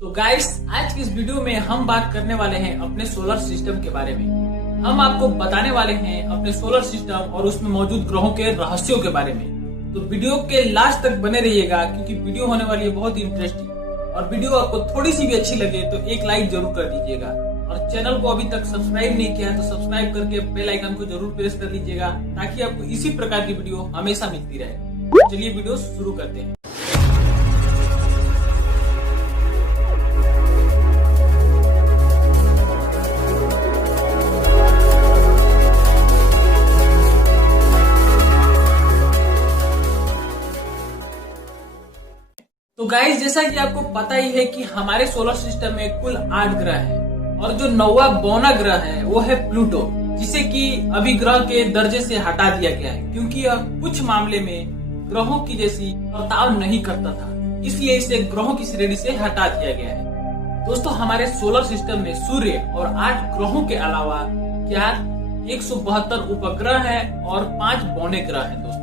तो गाइस, आज की इस वीडियो में हम बात करने वाले हैं अपने सोलर सिस्टम के बारे में। हम आपको बताने वाले हैं अपने सोलर सिस्टम और उसमें मौजूद ग्रहों के रहस्यों के बारे में। तो वीडियो के लास्ट तक बने रहिएगा क्योंकि वीडियो होने वाली है बहुत ही इंटरेस्टिंग। और वीडियो आपको थोड़ी सी भी अच्छी लगे तो एक लाइक जरूर कर दीजिएगा। और चैनल को अभी तक सब्सक्राइब नहीं किया है तो सब्सक्राइब करके बेल आइकन को जरूर प्रेस कर लीजिएगा ताकि आपको इसी प्रकार की वीडियो हमेशा मिलती रहे। चलिए वीडियो शुरू करते हैं। तो गाइस, जैसा कि आपको पता ही है कि हमारे सोलर सिस्टम में कुल 8 ग्रह हैं और जो 9वां बौना ग्रह है वो है प्लूटो, जिसे कि अभी ग्रह के दर्जे से हटा दिया गया है क्योंकि यह कुछ मामले में ग्रहों की जैसी बर्ताव नहीं करता था, इसलिए इसे ग्रहों की श्रेणी से हटा दिया गया है। दोस्तों, हमारे सोलर सिस्टम में सूर्य और 8 ग्रहों के अलावा क्या 172 उपग्रह है और 5 बौने ग्रह है दोस्तों।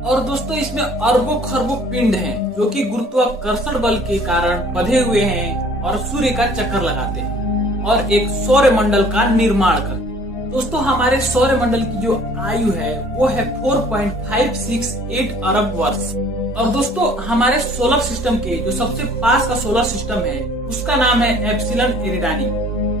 और दोस्तों, इसमें अरबों खरबों पिंड हैं जो कि गुरुत्वाकर्षण बल के कारण बंधे हुए हैं और सूर्य का चक्कर लगाते हैं और एक सौर मंडल का निर्माण करते हैं। दोस्तों, हमारे सौर मंडल की जो आयु है वो है 4.568 अरब वर्ष। और दोस्तों, हमारे सोलर सिस्टम के जो सबसे पास का सोलर सिस्टम है उसका नाम है एप्सिलॉन एरिडानी,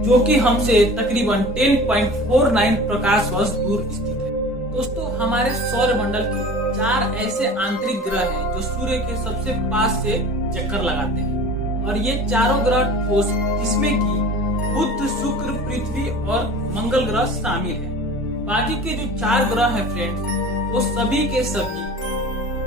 जो कि हमसे तकरीबन 10.49 प्रकाश वर्ष दूर स्थित है। दोस्तों, हमारे सौर मंडल के 4 ऐसे आंतरिक ग्रह हैं जो सूर्य के सबसे पास से चक्कर लगाते हैं और ये चारों ग्रह ठोस, जिसमें कि बुध, शुक्र, पृथ्वी और मंगल ग्रह शामिल है। बाकी के जो 4 ग्रह हैं फ्रेंड्स, वो सभी के सभी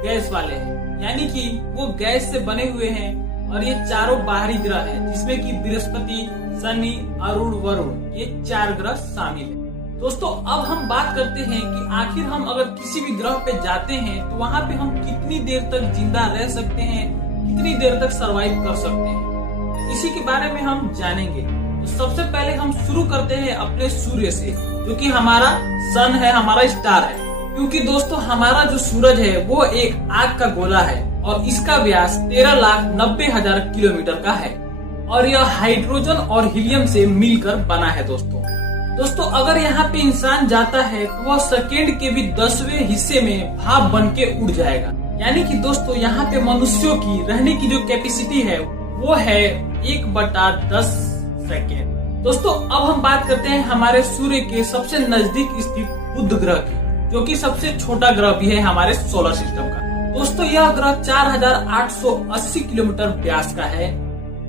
गैस वाले हैं, यानी कि वो गैस से बने हुए हैं। और ये चारों बाहरी ग्रह हैं जिसमें कि बृहस्पति, शनि, अरुण, वरुण, ये 4 ग्रह शामिल है। दोस्तों, अब हम बात करते हैं कि आखिर हम अगर किसी भी ग्रह पे जाते हैं तो वहाँ पे हम कितनी देर तक जिंदा रह सकते हैं, कितनी देर तक सरवाइव कर सकते हैं, तो इसी के बारे में हम जानेंगे। तो सबसे पहले हम शुरू करते हैं अपने सूर्य से, जो कि हमारा सन है, हमारा स्टार है। क्योंकि दोस्तों, हमारा जो सूरज है वो एक आग का गोला है और इसका व्यास 13,90,000 किलोमीटर का है और यह हाइड्रोजन और हीलियम से मिलकर बना है दोस्तों, अगर यहाँ पे इंसान जाता है तो वह सेकेंड के भी 10वें हिस्से में भाप बन के उड़ जाएगा। यानी कि दोस्तों, यहाँ पे मनुष्यों की रहने की जो कैपेसिटी है वो है 1/10 सेकेंड। दोस्तों, अब हम बात करते हैं हमारे सूर्य के सबसे नजदीक स्थित बुध ग्रह की, जो कि सबसे छोटा ग्रह भी है हमारे सोलर सिस्टम का। दोस्तों, यह ग्रह 4,880 किलोमीटर व्यास का है।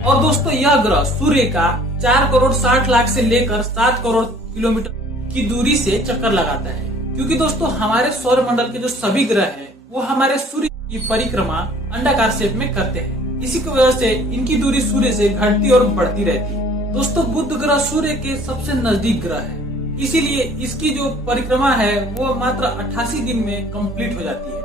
और दोस्तों, यह ग्रह सूर्य का 4 करोड़ 60 लाख से लेकर 7 करोड़ किलोमीटर की दूरी से चक्कर लगाता है। क्योंकि दोस्तों, हमारे सौर मंडल के जो सभी ग्रह हैं वो हमारे सूर्य की परिक्रमा अंडाकार शेप में करते हैं। इसी की वजह से इनकी दूरी सूर्य से घटती और बढ़ती रहती है। दोस्तों, बुध ग्रह सूर्य के सबसे नजदीक ग्रह है, इसीलिए इसकी जो परिक्रमा है वो मात्र 88 दिन में कंप्लीट हो जाती है।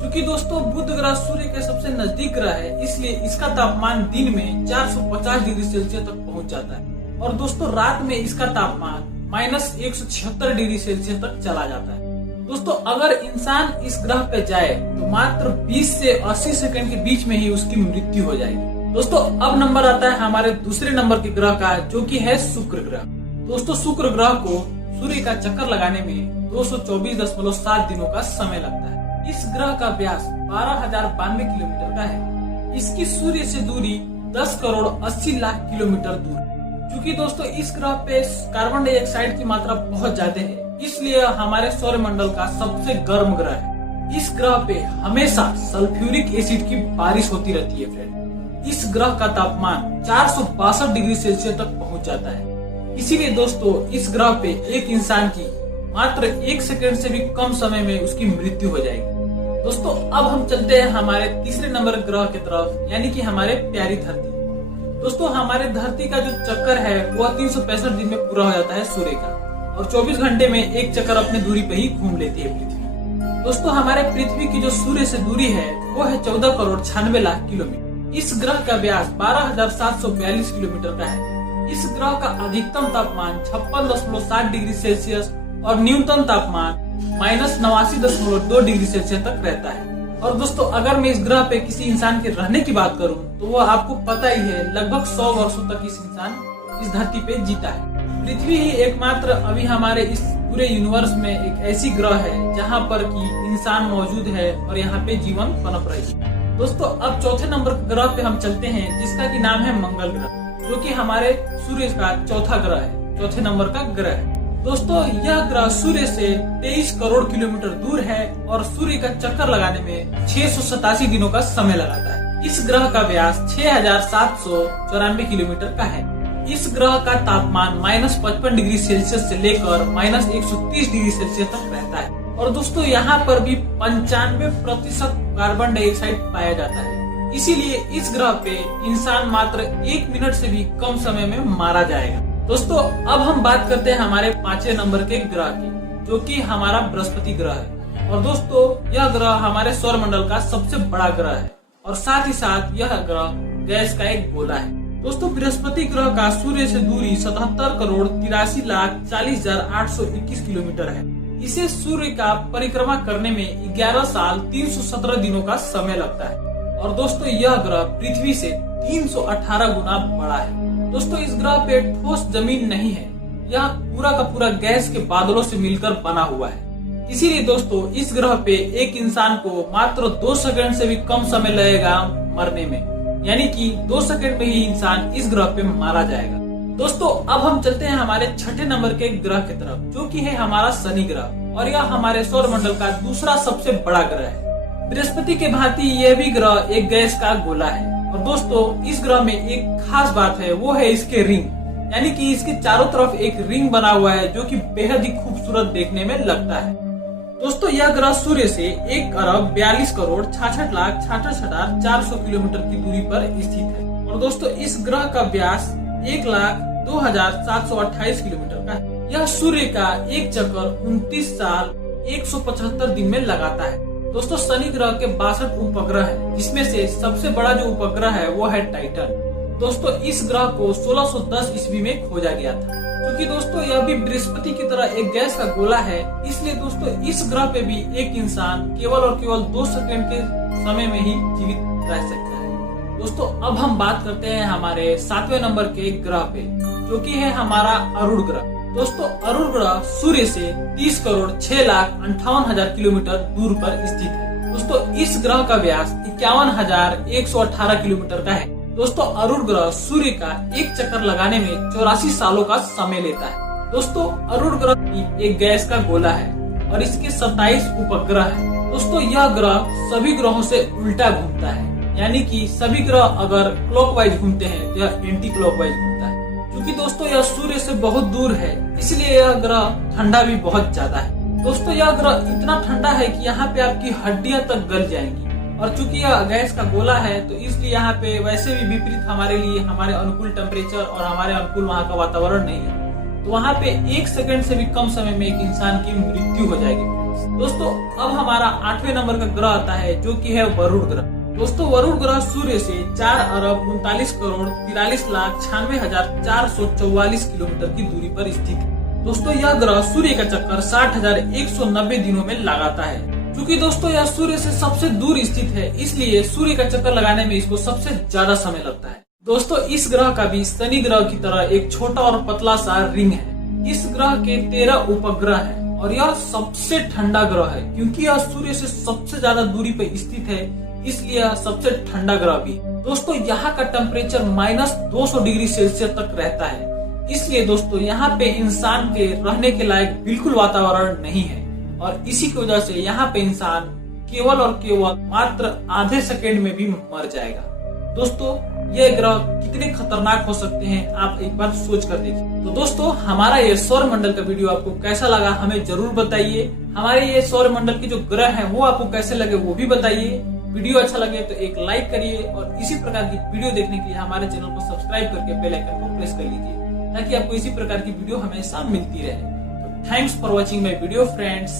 क्योंकि दोस्तों, बुध ग्रह सूर्य के सबसे नजदीक ग्रह है, इसलिए इसका तापमान दिन में 450 डिग्री सेल्सियस तक पहुंच जाता है और दोस्तों, रात में इसका तापमान -176 डिग्री सेल्सियस तक चला जाता है। दोस्तों, अगर इंसान इस ग्रह पे जाए तो मात्र 20 से 80 सेकंड के बीच में ही उसकी मृत्यु हो जाएगी। दोस्तों, अब नंबर आता है हमारे दूसरे नंबर के ग्रह का, जो कि है शुक्र ग्रह। दोस्तों, शुक्र ग्रह को सूर्य का चक्कर लगाने में 224.7 दिनों का समय लगता है। इस ग्रह का व्यास 12,092 किलोमीटर का है। इसकी सूर्य से दूरी 10 करोड़ 80 लाख किलोमीटर दूर है। क्योंकि दोस्तों, इस ग्रह पे कार्बन डाइऑक्साइड की मात्रा बहुत ज्यादा है, इसलिए हमारे सौर मंडल का सबसे गर्म ग्रह है। इस ग्रह पे हमेशा सल्फ्यूरिक एसिड की बारिश होती रहती है फ्रेंड। इस ग्रह का तापमान 462 डिग्री सेल्सियस तक पहुंच जाता है। इसीलिए दोस्तों, इस ग्रह पे एक इंसान की मात्र 1 सेकंड से भी कम समय में उसकी मृत्यु हो जाएगी। दोस्तों, अब हम चलते हैं हमारे तीसरे नंबर ग्रह की तरफ, यानी कि हमारे प्यारी धरती। दोस्तों, हमारे धरती का जो चक्कर है वह 365 दिन में पूरा हो जाता है सूर्य का, और 24 घंटे में एक चक्कर अपने दूरी पे ही घूम लेती है पृथ्वी। दोस्तों, हमारे पृथ्वी की जो सूर्य से दूरी है वो है 14 करोड़ 96 लाख किलोमीटर। इस ग्रह का व्यास 12,742 किलोमीटर का है। इस ग्रह का अधिकतम तापमान 56.7 डिग्री सेल्सियस और न्यूनतम तापमान -89.2 डिग्री सेल्सियस तक रहता है। और दोस्तों अगर मैं इस ग्रह पे किसी इंसान के रहने की बात करूं तो वो आपको पता ही है, लगभग 100 वर्षों तक इस इंसान इस धरती पे जीता है। पृथ्वी ही एकमात्र अभी हमारे इस पूरे यूनिवर्स में एक ऐसी ग्रह है जहाँ पर कि इंसान मौजूद है और यहाँ पे जीवन पनप रही है। दोस्तों अब चौथे नंबर ग्रह पे हम चलते हैं, जिसका की नाम है मंगल ग्रह, जो कि हमारे सूर्य का चौथा ग्रह है, चौथे नंबर का ग्रह है। दोस्तों यह ग्रह सूर्य से 23 करोड़ किलोमीटर दूर है और सूर्य का चक्कर लगाने में 687 दिनों का समय लगाता है। इस ग्रह का व्यास 6794 किलोमीटर का है। इस ग्रह का तापमान -55 डिग्री सेल्सियस से लेकर -130 डिग्री सेल्सियस तक रहता है। और दोस्तों यहाँ पर भी 95% कार्बन डाइऑक्साइड पाया जाता है। इसीलिए इस ग्रह पे इंसान मात्र 1 मिनट से भी कम समय में मारा जाएगा। दोस्तों अब हम बात करते हैं हमारे 5वें नंबर के ग्रह की, जो कि हमारा बृहस्पति ग्रह है। और दोस्तों यह ग्रह हमारे सौर मंडल का सबसे बड़ा ग्रह है और साथ ही साथ यह ग्रह गैस का एक गोला है। दोस्तों बृहस्पति ग्रह का सूर्य से दूरी 77 करोड़ 83,40,821 किलोमीटर है। इसे सूर्य का परिक्रमा करने में 11 साल 317 दिनों का समय लगता है। और दोस्तों यह ग्रह पृथ्वी से 318 गुना बड़ा है। दोस्तों इस ग्रह पे ठोस जमीन नहीं है, यह पूरा का पूरा गैस के बादलों से मिलकर बना हुआ है। इसीलिए दोस्तों इस ग्रह पे एक इंसान को मात्र 2 सेकंड से भी कम समय लगेगा मरने में, यानी कि 2 सेकंड में ही इंसान इस ग्रह पे मारा जाएगा। दोस्तों अब हम चलते हैं हमारे 6ठे नंबर के ग्रह की तरफ, जो कि है हमारा शनि ग्रह, और यह हमारे सौर मंडल का दूसरा सबसे बड़ा ग्रह है। बृहस्पति के भांति यह भी ग्रह एक गैस का गोला है। और दोस्तों इस ग्रह में एक खास बात है, वो है इसके रिंग, यानी कि इसके चारों तरफ एक रिंग बना हुआ है जो कि बेहद ही खूबसूरत देखने में लगता है। दोस्तों यह ग्रह सूर्य से 1 अरब 42 करोड़ 66,66,400 किलोमीटर की दूरी पर स्थित है। और दोस्तों इस ग्रह का व्यास 1,02,728 किलोमीटर का है। यह सूर्य का एक चक्कर 29 साल 175 दिन में लगाता है। दोस्तों शनि ग्रह के 62 उपग्रह हैं, जिसमें से सबसे बड़ा जो उपग्रह है वो है टाइटन। दोस्तों इस ग्रह को 1610 ईस्वी में खोजा गया था। क्योंकि दोस्तों यह भी बृहस्पति की तरह एक गैस का गोला है, इसलिए दोस्तों इस ग्रह पे भी एक इंसान केवल और केवल 2 सेकंड के समय में ही जीवित रह सकता है। दोस्तों अब हम बात करते हैं हमारे 7वें नंबर के ग्रह पे, जो कि है हमारा अरुण ग्रह। दोस्तों अरुण ग्रह सूर्य से 30 करोड़ 6,58,000 किलोमीटर दूर पर स्थित है। दोस्तों इस ग्रह का व्यास 51,118 किलोमीटर का है। दोस्तों अरुण ग्रह सूर्य का एक चक्कर लगाने में 84 सालों का समय लेता है। दोस्तों अरुण ग्रह एक गैस का गोला है और इसके 27 उपग्रह है। दोस्तों यह ग्रह सभी ग्रहों से उल्टा घूमता है, यानी कि सभी ग्रह अगर क्लॉकवाइज घूमते हैं तो यह एंटी क्लॉकवाइज घूमता है। क्योंकि दोस्तों यह सूर्य से बहुत दूर है, इसलिए यह ग्रह ठंडा भी बहुत ज्यादा है। दोस्तों यह ग्रह इतना ठंडा है कि यहाँ पे आपकी हड्डियां तक गल जाएंगी। और चूंकि यह गैस का गोला है तो इसलिए यहाँ पे वैसे भी विपरीत हमारे लिए हमारे अनुकूल टेम्परेचर और हमारे अनुकूल वहाँ का वातावरण नहीं है, तो वहाँ पे 1 सेकंड से भी कम समय में एक इंसान की मृत्यु हो जाएगी। दोस्तों अब हमारा 8वें नंबर का ग्रह आता है, जो कि है वरुण ग्रह। दोस्तों वरुण ग्रह सूर्य से 4 अरब 39 करोड़ 43,96,444 किलोमीटर की दूरी पर स्थित है। दोस्तों यह ग्रह सूर्य का चक्कर 60,190 दिनों में लगाता है। क्योंकि दोस्तों यह सूर्य से सबसे दूर स्थित है, इसलिए सूर्य का चक्कर लगाने में इसको सबसे ज्यादा समय लगता है। दोस्तों इस ग्रह का भी शनि ग्रह की तरह एक छोटा और पतला सा रिंग है। इस ग्रह के 13 उपग्रह हैं और यह सबसे ठंडा ग्रह है। क्योंकि यह सूर्य से सबसे ज्यादा दूरी पर स्थित है, इसलिए यह सबसे ठंडा ग्रह भी। दोस्तों यहाँ का टेम्परेचर -200 डिग्री सेल्सियस तक रहता है, इसलिए दोस्तों यहाँ पे इंसान के रहने के लायक बिल्कुल वातावरण नहीं है। और इसी की वजह से यहाँ पे इंसान केवल और केवल मात्र आधे सेकेंड में भी मर जाएगा। दोस्तों ये ग्रह कितने खतरनाक हो सकते हैं आप एक बार सोच कर देखिए। तो दोस्तों हमारा ये सौर मंडल का वीडियो आपको कैसा लगा हमें जरूर बताइए। हमारे ये सौर मंडल के जो ग्रह हैं वो आपको कैसे लगे वो भी बताइए। वीडियो अच्छा लगे तो एक लाइक करिए और इसी प्रकार की वीडियो देखने के लिए हमारे चैनल को सब्सक्राइब करके बेल आइकन को प्रेस कर लीजिए, ताकि आपको इसी प्रकार की वीडियो हमेशा मिलती रहे। Thanks for watching my video friends.